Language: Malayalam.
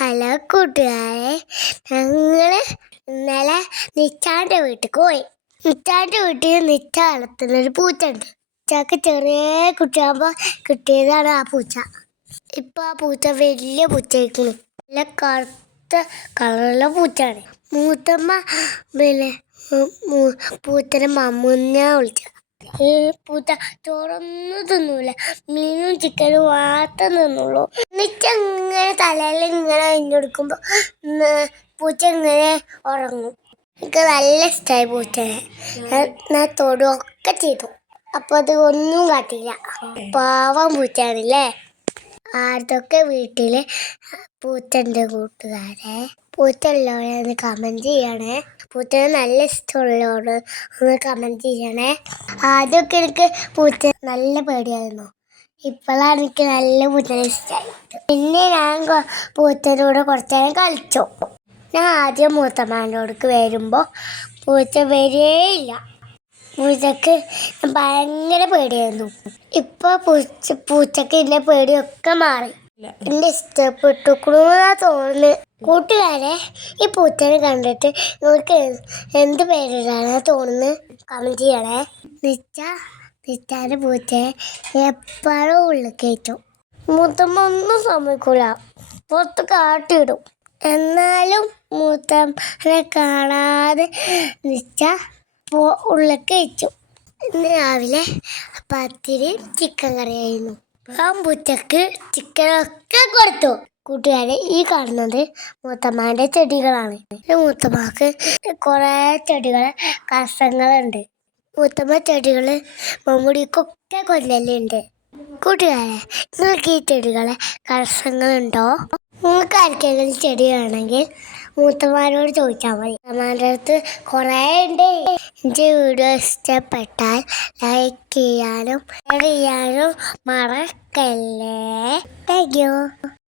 ഹലോ കൂട്ടുകാരെ, ഞങ്ങൾ ഇന്നലെ നിച്ചാൻ്റെ വീട്ടിൽ പോയി. നിച്ചാൻ്റെ വീട്ടിൽ നിച്ച വളർത്തുന്നൊരു പൂച്ച ഉണ്ട്. നിച്ചാക്ക് ചെറിയ കുട്ടിയാകുമ്പോൾ കിട്ടിയതാണ് ആ പൂച്ച. ഇപ്പം ആ പൂച്ച വലിയ പൂച്ചയായിരിക്കുന്നു. നല്ല കറുത്ത കളറുള്ള പൂച്ചയാണ്. മൂത്തമ്മ പിന്നെ പൂച്ചനെ മമ്മൂന്നാ വിളിച്ച. ഈ പൂച്ച ചോറൊന്നും തിന്നൂല, മീനും ചിക്കനും മാത്രം തിന്നുള്ളൂ. എന്നിട്ടിങ്ങനെ തലയിൽ ഇങ്ങനെ അഴിഞ്ഞെടുക്കുമ്പോൾ പൂച്ച ഇങ്ങനെ ഉറങ്ങും. എനിക്ക് നല്ല ഇഷ്ടമായി പൂച്ചനെ. ഞാൻ തൊടുകയൊക്കെ ചെയ്തു. അപ്പോൾ അത് ഒന്നും കാട്ടില്ല. പാവം പൂച്ചയാണല്ലേ. ആർക്കൊക്കെ വീട്ടിൽ പൂച്ചൻ്റെ കൂട്ടുകാരെ, പൂച്ച ഉള്ളവരെ കമൻറ്റ് ചെയ്യണേ. പൂച്ചനെ നല്ല ഇഷ്ടമുള്ളവരോട് ഒന്ന് കമൻറ്റ് ചെയ്യണേ. ആദ്യമൊക്കെ എനിക്ക് പൂച്ച നല്ല പേടിയായിരുന്നു. ഇപ്പോഴാണ് എനിക്ക് നല്ല പൂച്ചനെ ഇഷ്ടമായിട്ട്. പിന്നെ ഞാൻ പൂച്ചനോട് കുറച്ച് നേരം കളിച്ചു. ഞാൻ ആദ്യം മൂത്തമ്മാനോടക്ക് വരുമ്പോൾ പൂച്ച വരികയില്ല. പൂച്ചക്ക് ഭയങ്കര പേടിയായിരുന്നു. ഇപ്പോൾ പൂച്ചക്ക് എൻ്റെ പേടിയൊക്കെ മാറി. എന്നെ ഇഷ്ടപ്പെട്ടുകൂടാ തോന്നുന്നു. കൂട്ടുകാരെ, ഈ പൂച്ചനെ കണ്ടിട്ട് നിങ്ങൾക്ക് എന്ത് പേരിടാനാ തോന്നുന്നു? കമൻറ്റ് ചെയ്യണേ. നിച്ചാൻ്റെ പൂച്ചയെ എപ്പോഴും ഉള്ളിൽ കയറ്റും. മൂത്തമ്മ ഒന്നും സമ്മതിക്കൂല, പുറത്ത് കാട്ടിയിടും. എന്നാലും മൂത്തമ്മനെ കാണാതെ നിച്ച ഉള്ളിൽ കയറ്റും. ഇന്ന് രാവിലെ പത്തിരി ചിക്കൻ കറിയായിരുന്നു. ആ പൂച്ചക്ക് ചിക്കനൊക്കെ കൊടുത്തു. കൂട്ടുകാരെ, ഈ കാണുന്നത് മൂത്തമ്മാൻ്റെ ചെടികളാണ്. മൂത്തമ്മക്ക് കുറേ ചെടികൾ കഷ്ണങ്ങളുണ്ട്. മൂത്തമ്മ ചെടികൾ മമ്മൂടിക്കൊക്കെ കൊല്ലലുണ്ട്. കൂട്ടുകാരെ, നിങ്ങൾക്ക് ഈ ചെടികളെ കഷ്ണങ്ങളുണ്ടോ? നിങ്ങൾക്ക് ആർക്കെങ്കിലും ചെടി വേണമെങ്കിൽ മൂത്തമാരോട് ചോദിച്ചാൽ മതി. മൂത്തമാരുടെ അടുത്ത് കുറേ ഉണ്ട്. എൻ്റെ വീഡിയോ ഇഷ്ടപ്പെട്ടാൽ ലൈക്ക് ചെയ്യാനും ഷെയർ ചെയ്യാനും മറക്കല്ലേ. Thank you.